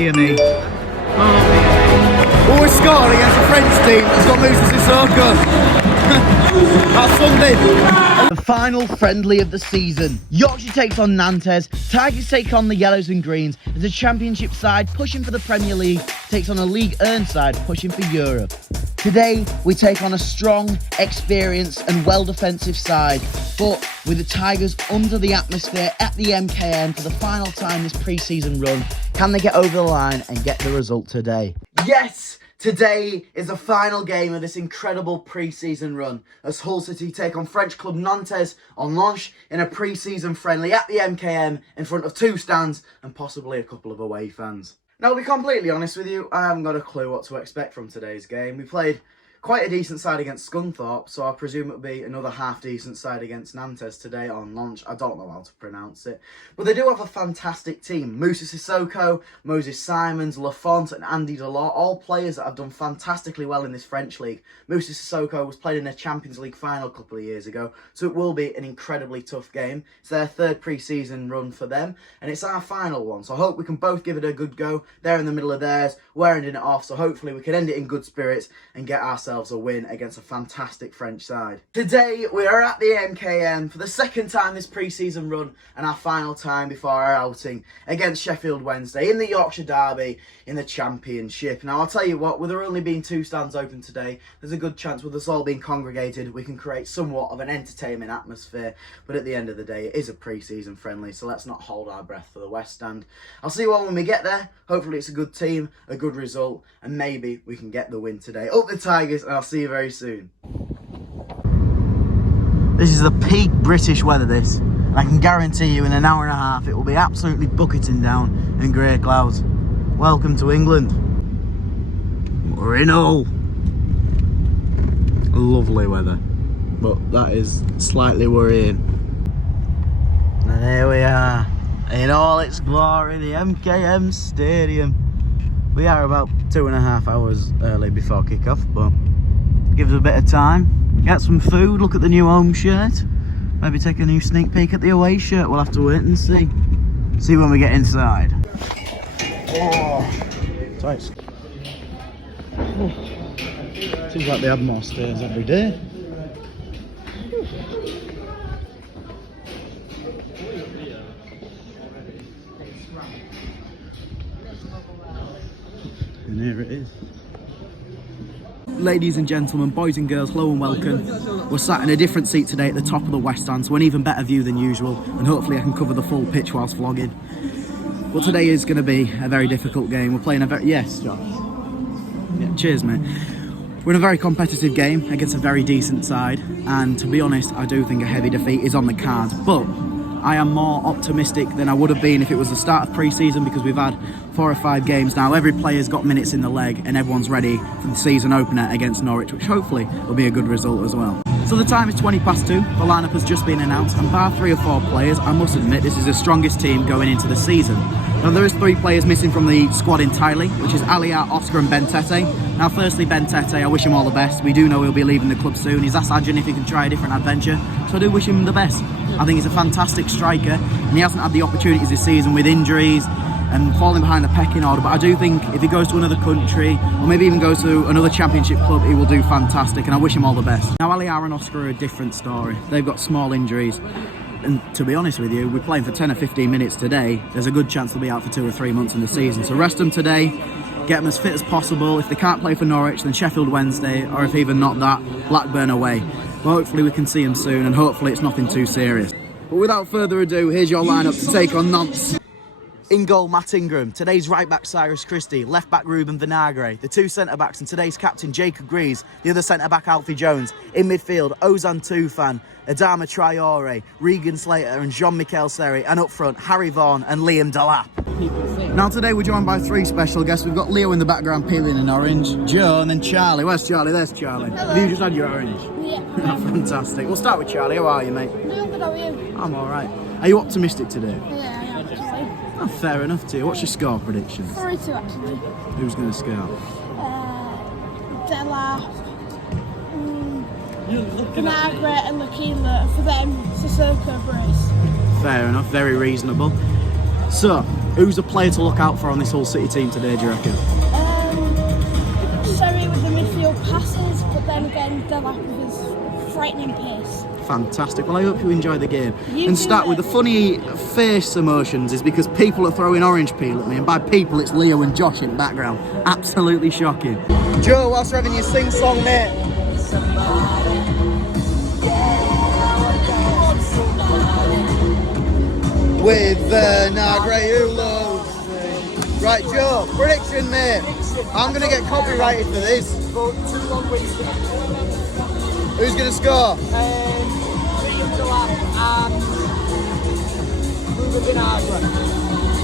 dear me. Oh, we scored against a French team that's got Moussa Sissoko. That's something. The final friendly of the season. Yorkshire takes on Nantes. Tigers take on the Yellows and Greens. As a championship side pushing for the Premier League takes on a league earned side pushing for Europe. Today, we take on a strong, experienced and well-defensive side, but with the Tigers under the atmosphere at the MKM for the final time this pre-season run, can they get over the line and get the result today? Yes! Today is the final game of this incredible pre-season run as Hull City take on French club Nantes on Lens in a pre-season friendly at the MKM in front of 2 stands and possibly a couple of away fans. Now, to be completely honest with you, I haven't got a clue what to expect from today's game. We played quite a decent side against Scunthorpe, so I presume it'll be another half-decent side against Nantes today on launch. I don't know how to pronounce it. But they do have a fantastic team. Moussa Sissoko, Moses Simons, Lafont and Andy Delort, all players that have done fantastically well in this French league. Moussa Sissoko was played in a Champions League final a couple of years ago, so it will be an incredibly tough game. It's their 3rd pre-season run for them, and it's our final one, so I hope we can both give it a good go. They're in the middle of theirs, we're ending it off, so hopefully we can end it in good spirits and get ourselves a win against a fantastic French side. Today we are at the MKM for the 2nd time this pre-season run and our final time before our outing against Sheffield Wednesday in the Yorkshire Derby in the Championship. Now, I'll tell you what, with there only being 2 stands open today, there's a good chance with us all being congregated we can create somewhat of an entertainment atmosphere, but at the end of the day it is a pre-season friendly, so let's not hold our breath for the West Stand. I'll see you all when we get there. Hopefully it's a good team, a good result, and maybe we can get the win today. Up the Tigers, and I'll see you very soon. This is the peak British weather, this. I can guarantee you in an hour and a half it will be absolutely bucketing down in grey clouds. Welcome to England. We're in Hull. Lovely weather, but that is slightly worrying. And here we are, in all its glory, the MKM Stadium. We are about 2.5 hours early before kick-off, but give us a bit of time, get some food, look at the new home shirt, maybe take a new sneak peek at the away shirt. We'll have to wait and see when we get inside. Oh, tight. Oh. Seems like they have more stairs every day. And here it is. Ladies and gentlemen, boys and girls, hello and welcome. We're sat in a different seat today at the top of the West Stand, so an even better view than usual, and hopefully I can cover the full pitch whilst vlogging. But today is going to be a very difficult game. We're playing a very... Yes, Josh. Yeah, cheers, mate. We're in a very competitive game against a very decent side, and to be honest, I do think a heavy defeat is on the cards, but I am more optimistic than I would have been if it was the start of pre-season, because we've had 4 or 5 games now. Every player's got minutes in the leg and everyone's ready for the season opener against Norwich, which hopefully will be a good result as well. So the time is 2:20. The lineup has just been announced, and bar 3 or 4 players, I must admit this is the strongest team going into the season. Now there is 3 players missing from the squad entirely, which is Aliar, Oscar and Ben Tete. Now firstly, Ben Tete, I wish him all the best. We do know he'll be leaving the club soon. He's asked Adrian if he can try a different adventure, so I do wish him the best. I think he's a fantastic striker, and he hasn't had the opportunities this season with injuries and falling behind the pecking order, but I do think if he goes to another country or maybe even goes to another championship club, he will do fantastic, and I wish him all the best. Now Aliar and Oscar are a different story. They've got small injuries, and to be honest with you, we're playing for 10 or 15 minutes today. There's a good chance they'll be out for 2 or 3 months in the season, so rest them today, get them as fit as possible. If they can't play for Norwich, then Sheffield Wednesday, or if even not that, Blackburn away. But hopefully we can see them soon, and hopefully it's nothing too serious. But without further ado, here's your lineup to take on Nantes. In goal, Matt Ingram. Today's right back, Cyrus Christie. Left back, Ruben Vinagre. The 2 centre backs, and today's captain, Jacob Greaves. The other centre back, Alfie Jones. In midfield, Ozan TUFAN, Adama Traore, Regan Slater, and Jean-Michel Seri. And up front, Harry Vaughan and Liam Delap. Now today we're joined by 3 special guests. We've got Leo in the background peeling an orange, Joe, and then Charlie. Where's Charlie? There's Charlie. Hello. Have you just had your orange? Yeah. Fantastic. We'll start with Charlie. How are you, mate? No, good, how are you? I'm alright. Are you optimistic today? Yeah, I am actually. Oh, fair enough to you. What's your score predictions? 3-2 actually. Who's going to score? Della, Vinagre and Lakila. For them, Sissoko brace. Fair enough, very reasonable. So, who's a player to look out for on this Hull City team today, do you reckon? Sorry with the midfield passes, but then again, Delap with his frightening pace. Fantastic. Well, I hope you enjoy the game. You And too, start with mate. the funny face emotions is because people are throwing orange peel at me, and by people, it's Leo and Josh in the background. Absolutely shocking. Joe, whilst we're having your sing-song, mate. With the Nagre who loves me. Right, Joe, prediction, mate. I'm going to get copyrighted for this. Who's going to score?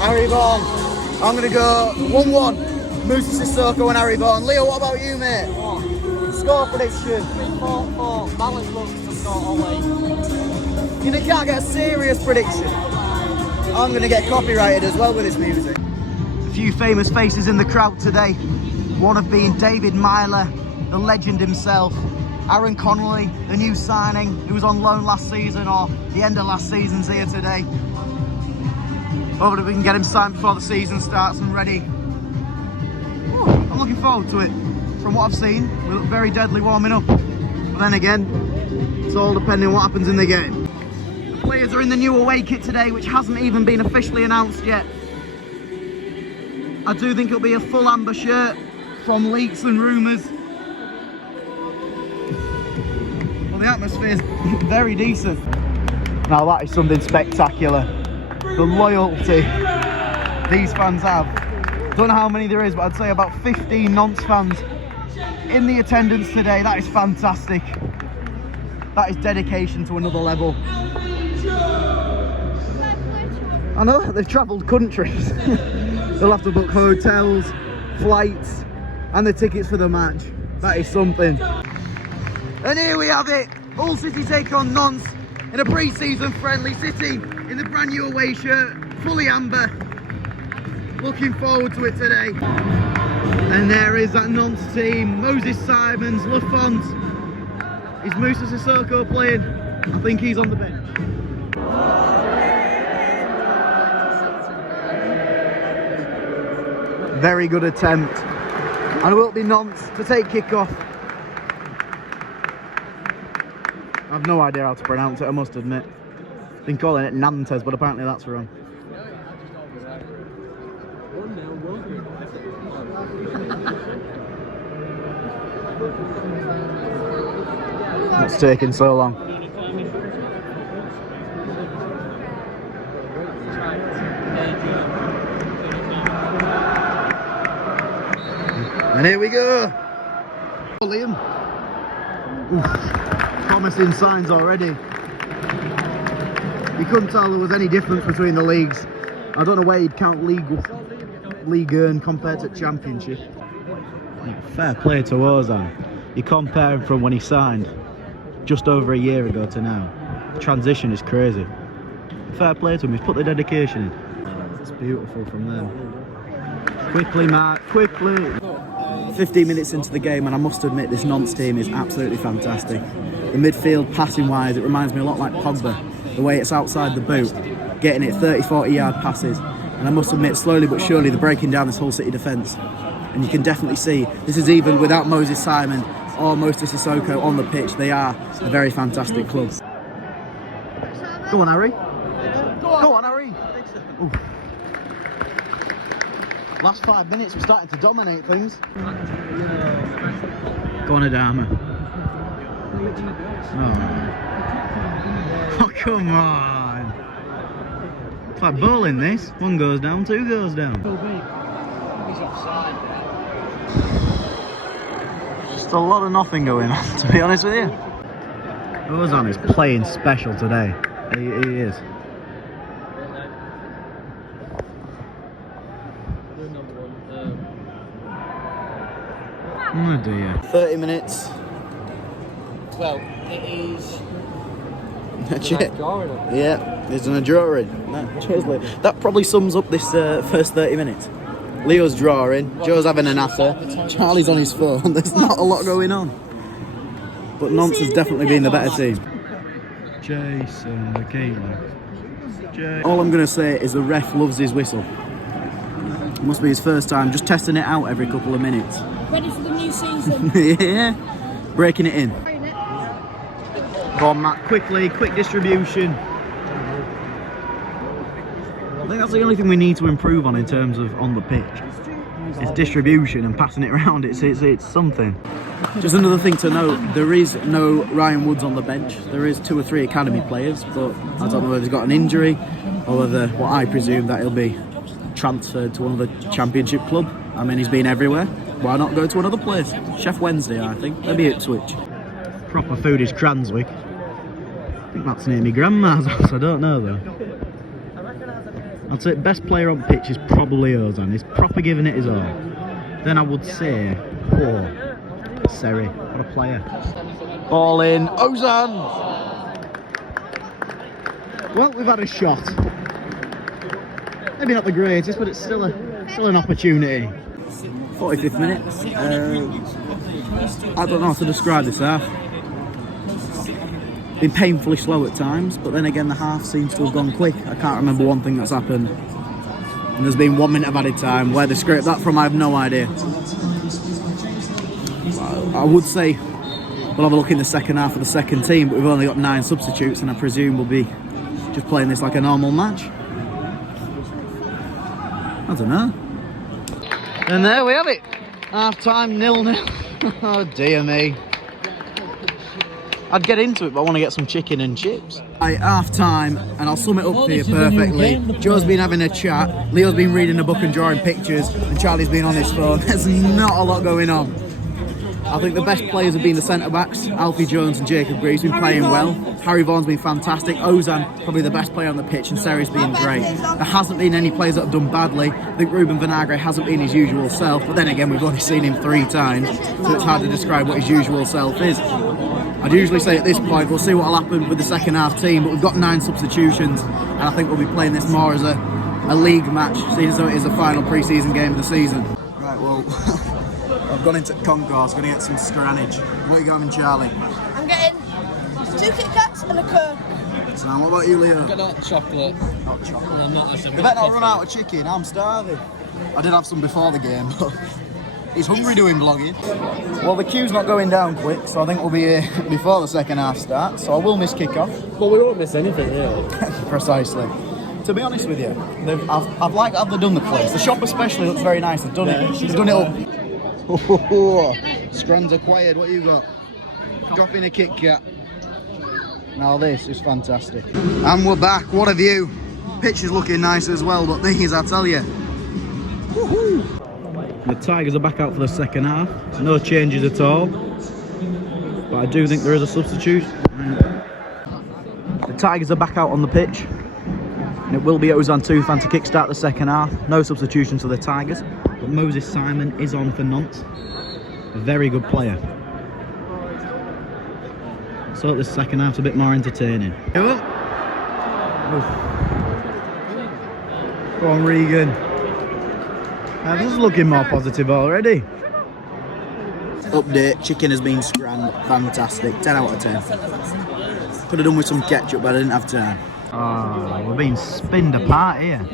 Harry Vaughan. I'm going to go 1-1. Moussa Sissoko and Harry Vaughan. Leo, what about you, mate? Score prediction. 4-4. Balance looks to score away. You can't get a serious prediction. I'm going to get copyrighted as well with this music. A few famous faces in the crowd today. One of being David Myler, the legend himself. Aaron Connolly, the new signing, who was on loan last season or the end of last season's here today. Hopefully we can get him signed before the season starts and ready. Ooh, I'm looking forward to it. From what I've seen, we look very deadly warming up. But then again, it's all depending on what happens in the game. The players are in the new away kit today, which hasn't even been officially announced yet. I do think it'll be a full amber shirt from leaks and rumours. Well, the atmosphere's very decent. Now that is something spectacular. The loyalty these fans have. Don't know how many there is, but I'd say about 15 Nantes fans in the attendance today. That is fantastic. That is dedication to another level. I know, they've travelled countries. They'll have to book hotels, flights, and the tickets for the match. That is something. And here we have it. Hull City take on Nantes in a pre-season friendly. City in the brand new away shirt, fully amber. Looking forward to it today. And there is that Nantes team. Moses Simons, Lafont. Is Moussa Sissoko playing? I think he's on the bench. Very good attempt. And it will be Nantes to take kick-off. I've no idea how to pronounce it, I must admit. Been calling it Nantes, but apparently that's wrong. What's taking so long? And here we go. Liam. Oof. Promising signs already. You couldn't tell there was any difference between the leagues. I don't know where you'd count League 1 compared to Championship. Fair play to Ozan. You compare him from when he signed just over a year ago to now. The transition is crazy. Fair play to him, he's put the dedication in. It's beautiful from them. Quickly, Mark, quickly. 15 minutes into the game, and I must admit this Nantes team is absolutely fantastic. The midfield, passing wise, it reminds me a lot like Pogba. The way it's outside the boot, getting it 30-40 yard passes. And I must admit, slowly but surely, they're breaking down this Hull City defence. And you can definitely see, this is even without Moses Simon or Moussa Sissoko on the pitch. They are a very fantastic club. Go on, Harry. Go on, Harry. Oof. Last 5 minutes, we're starting to dominate things. Go on, Adama. Oh, come on. It's like bowling this. One goes down, two goes down. Just a lot of nothing going on, to be honest with you. Ozan is playing special today. He is. Oh dear. 30 minutes. Well, it is. That's it. Yeah, there's an drawing. That probably sums up this first 30 minutes. Leo's drawing, Joe's having an after, Charlie's on his phone. There's not a lot going on. But Nantes has definitely been the better team. Jason, the keeper. All I'm going to say is the ref loves his whistle. It must be his first time, just testing it out every couple of minutes. Ready for the new season. Yeah, breaking it in. Go on, Matt, quickly, quick distribution. I think that's the only thing we need to improve on in terms of on the pitch. It's distribution and passing it around. It's something. Just another thing to note, there is no Ryan Woods on the bench. There is 2 or 3 academy players, but I don't know whether he's got an injury or whether, what I presume, that he'll be transferred to another championship club. I mean, he's been everywhere. Why not go to another place? Chef Wednesday, I think. Maybe Ipswich. Proper food is Cranswick. I think that's near my grandma's house. I don't know though. I'd say best player on pitch is probably Ozan. He's proper giving it his all. Then I would say, Seri. What a player. Ball in. Ozan! Well, we've had a shot. Maybe not the greatest, but it's still an opportunity. 45th minute. I don't know how to describe this half. Been painfully slow at times, but then again the half seems to have gone quick. I can't remember one thing that's happened. And there's been 1 minute of added time. Where they scraped that from, I have no idea. I would say we'll have a look in the second half of the second team, but we've only got 9 substitutes, and I presume we'll be just playing this like a normal match. I don't know. And there we have it. Half time 0-0. Oh dear me. I'd get into it, but I want to get some chicken and chips. Half time, and I'll sum it up for you perfectly. Joe's been having a chat, Leo's been reading a book and drawing pictures, and Charlie's been on his phone. There's not a lot going on. I think the best players have been the centre-backs, Alfie Jones and Jacob Greaves, been playing well. Harry Vaughan's been fantastic. Ozan, probably the best player on the pitch, and Seri's been great. There hasn't been any players that have done badly. I think Ruben Vinagre hasn't been his usual self, but then again, we've only seen him 3 times, so it's hard to describe what his usual self is. I'd usually say at this point, we'll see what will happen with the second half team, but we've got 9 substitutions, and I think we'll be playing this more as a league match, seeing as though it is the final pre-season game of the season. Right, well, I've gone into Concourse, going to get some scrannage. What are you having, Charlie? I'm getting 2 Kit Kats and a Coke. So now, what about you, Leo? Got hot chocolate. Hot chocolate. I'm not actually. We better not run out of chicken, I'm starving. I did have some before the game, but he's hungry doing vlogging. Well, the queue's not going down quick, so I think we'll be here before the second half starts, so I will miss kick-off. Well, we won't miss anything, really. Precisely. To be honest with you, I've liked how they've done the place. The shop especially looks very nice. They've done it. They've done it up. Scrans acquired. What you got? Dropping a Kit Kat. Now this is fantastic. And we're back. What a view. Pitch is looking nice as well, but these, I tell you. Woohoo! The Tigers are back out for the second half. No changes at all. But I do think there is a substitute. The Tigers are back out on the pitch. And it will be Ozan TUFAN to kickstart the second half. No substitutions for the Tigers. But Moussa Simon is on for Nantes. A very good player. So this second half's a bit more entertaining. Go on, Regan. This is looking more positive already. Update, chicken has been scranned. Fantastic. 10 out of 10. Could have done with some ketchup, but I didn't have time. Oh, we're being spinned apart here.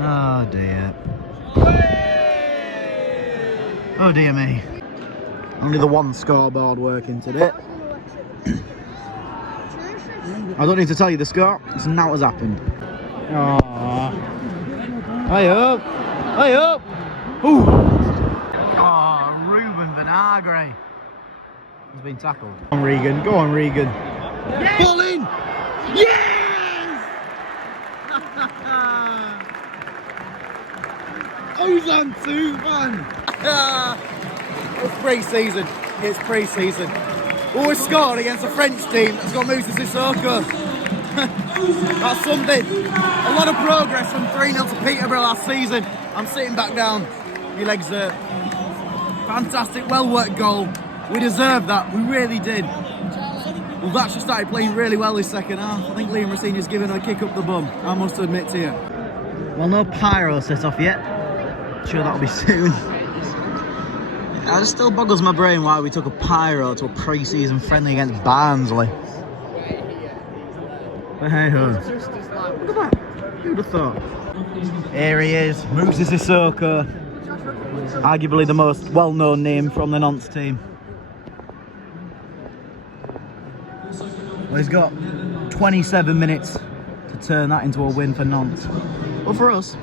Oh dear. Oh dear me. Only the one scoreboard working today. I don't need to tell you the score. It's now has happened. Oh. Hey up! Hey up! Ooh! Oh, Ruben Vinagre. He's been tackled. Go on, Regan. Go on, Regan. Yes! Ball in! Yes! Ozan TUFAN! It's pre-season. It's pre-season. Oh, we scored against a French team that's got Moussa Sissoko. That's something. A lot of progress from 3-0 to Peterborough last season. I'm sitting back down. My legs hurt. Fantastic, well-worked goal. We deserved that. We really did. We've actually started playing really well this second half. I think Liam Rossini's given a kick up the bum. I must admit to you. Well, no pyro set off yet. Sure that'll be soon. It still boggles my brain why we took a pyro to a pre-season friendly against Barnsley. But hey ho. Look at that. Who'd have thought? Here he is, Moussa Sissoko. Arguably the most well-known name from the Nantes team. Well, he's got 27 minutes to turn that into a win for Nantes. But for us,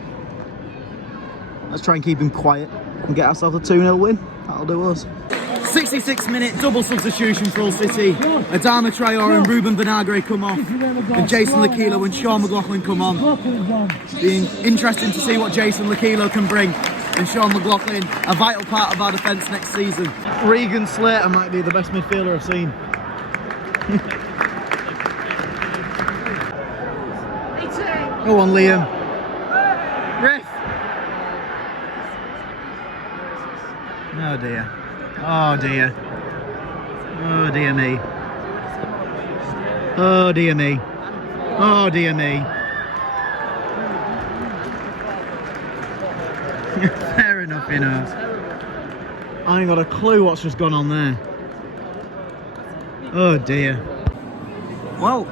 let's try and keep him quiet and get ourselves a 2-0 win. That'll do us. 66-minute double substitution for Hull City. Adama Traore and Ruben Vinagre come off, and Jason Lakilo and Sean McLaughlin come on. Being interesting to see what Jason Lakilo can bring, and Sean McLaughlin, a vital part of our defence next season. Regan Slater might be the best midfielder I've seen. Go on, Liam. Ref. Oh dear. Oh dear. Oh dear me. Oh dear me. Oh dear me. Fair enough, you know. I ain't got a clue what's just gone on there. Oh dear. Well,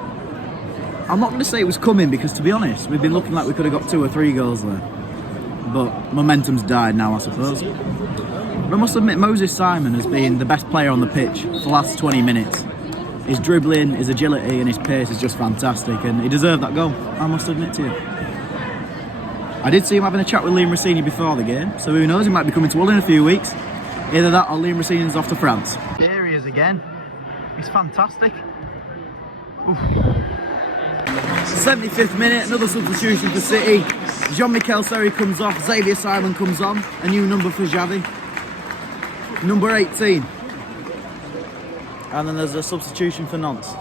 I'm not going to say it was coming because, to be honest, we've been looking like we could have got 2 or 3 goals there. But momentum's died now, I suppose. But I must admit, Moses Simon has been the best player on the pitch for the last 20 minutes. His dribbling, his agility and his pace is just fantastic, and he deserved that goal, I must admit to you. I did see him having a chat with Liam Rossini before the game, so who knows, he might be coming to Hull in a few weeks. Either that or Liam Rossini's off to France. Here he is again. He's fantastic. Oof. 75th minute, another substitution for City. Jean-Michel Seri comes off, Xavier Simon comes on, a new number for Xavi. Number 18. And then there's a substitution for Nantes.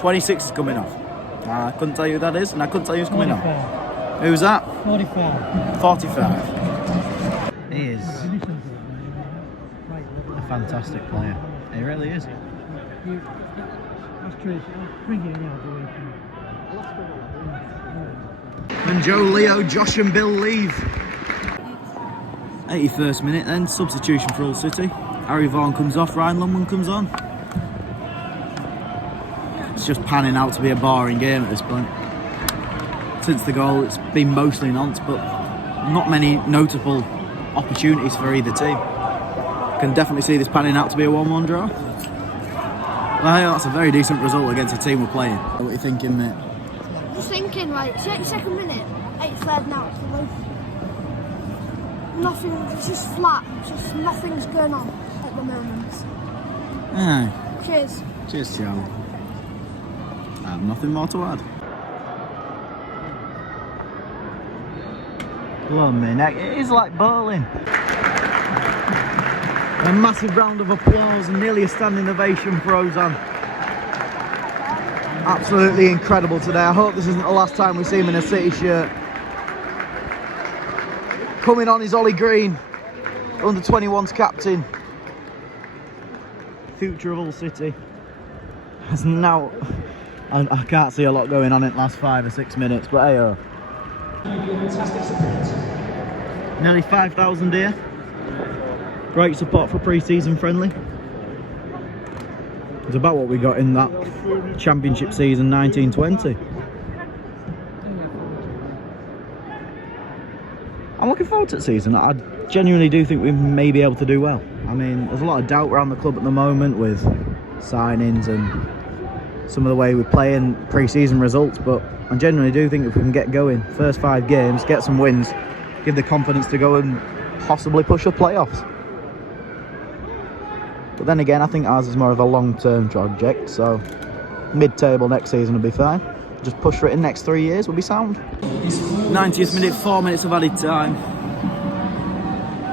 26 is coming off. I couldn't tell you who that is, and I couldn't tell you who's coming off. Who's that? 45. 45. He is a fantastic player. He really is. And Joe, Leo, Josh and Bill leave. 81st minute then, substitution for Hull City. Harry Vaughan comes off, Ryan Lundman comes on. It's just panning out to be a boring game at this point. Since the goal, it's been mostly Nantes, but not many notable opportunities for either team. Can definitely see this panning out to be a 1-1 draw. Well, hey, that's a very decent result against a team we're playing. What are you thinking, mate? Just thinking, like, 32nd minute, 8th now, it's the roof. Nothing, it's just flat, just nothing's going on at the moment. Aye. Cheers. Cheers, Charlie. I have nothing more to add. Blimey, it is like bowling. A massive round of applause and nearly a standing ovation for Ozan. Absolutely incredible today. I hope this isn't the last time we see him in a City shirt. Coming on is Ollie Green, under 21's captain. Future of Hull City. As now, I can't see a lot going on in the last 5 or 6 minutes, but hey-oh. Nearly 5,000 here. Great support for pre-season friendly. It's about what we got in that championship season 1920. I'm looking forward to the season. I genuinely do think we may be able to do well. I mean, there's a lot of doubt around the club at the moment with signings and some of the way we're playing pre-season results, but I genuinely do think if we can get going, first 5 games, get some wins, give the confidence to go and possibly push the playoffs. But then again, I think ours is more of a long-term project, so mid-table next season will be fine. Just push for it in the next 3 years, we'll be sound. 90th minute, 4 minutes of added time.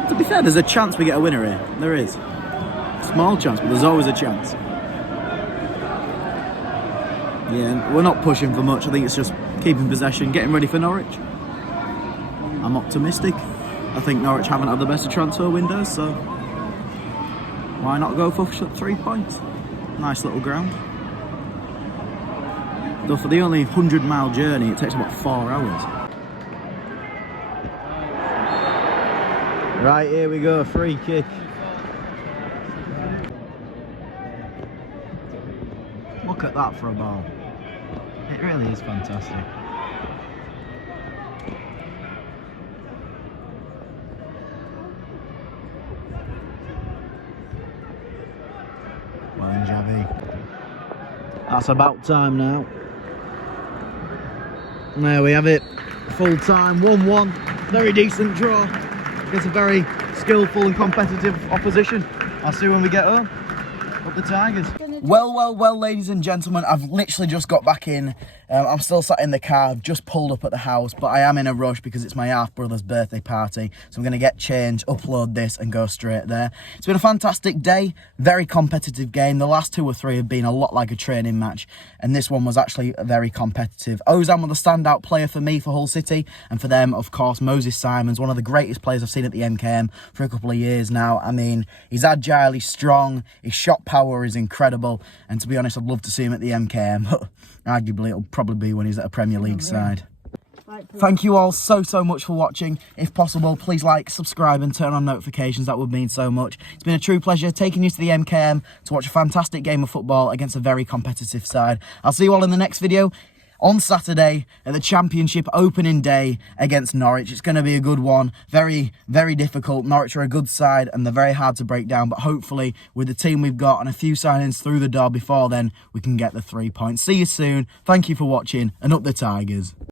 To be fair, there's a chance we get a winner here. There is. Small chance, but there's always a chance. Yeah, we're not pushing for much. I think it's just keeping possession, getting ready for Norwich. I'm optimistic. I think Norwich haven't had the best of transfer windows, so why not go for 3 points? Nice little ground. Though for the only 100-mile journey, it takes about 4 hours. Right, here we go, free kick. Look at that for a ball. It really is fantastic. Well done, Javi. That's about time now. There we have it. Full time, 1-1. Very decent draw. It's a very skillful and competitive opposition. I'll see you when we get home. Up the Tigers. Well, ladies and gentlemen, I've literally just got back in. I'm still sat in the car. I've just pulled up at the house, but I am in a rush because it's my half-brother's birthday party. So I'm going to get changed, upload this and go straight there. It's been a fantastic day, very competitive game. The last 2 or 3 have been a lot like a training match, and this one was actually very competitive. Ozan was the standout player for me for Hull City, and for them, of course, Moussa Simon's one of the greatest players I've seen at the MKM for a couple of years now. I mean, he's agile, he's strong, his shot power is incredible, and to be honest, I'd love to see him at the MKM, but arguably it'll probably be when he's at a Premier League side. Thank you all so much for watching. If possible, please like, subscribe and turn on notifications. That would mean so much. It's been a true pleasure taking you to the MKM to watch a fantastic game of football against a very competitive side. I'll see you all in the next video on Saturday at the Championship opening day against Norwich. It's going to be a good one. Very, very difficult. Norwich are a good side and they're very hard to break down, but hopefully with the team we've got and a few signings through the door before then, we can get the 3 points. See you soon. Thank you for watching and up the Tigers.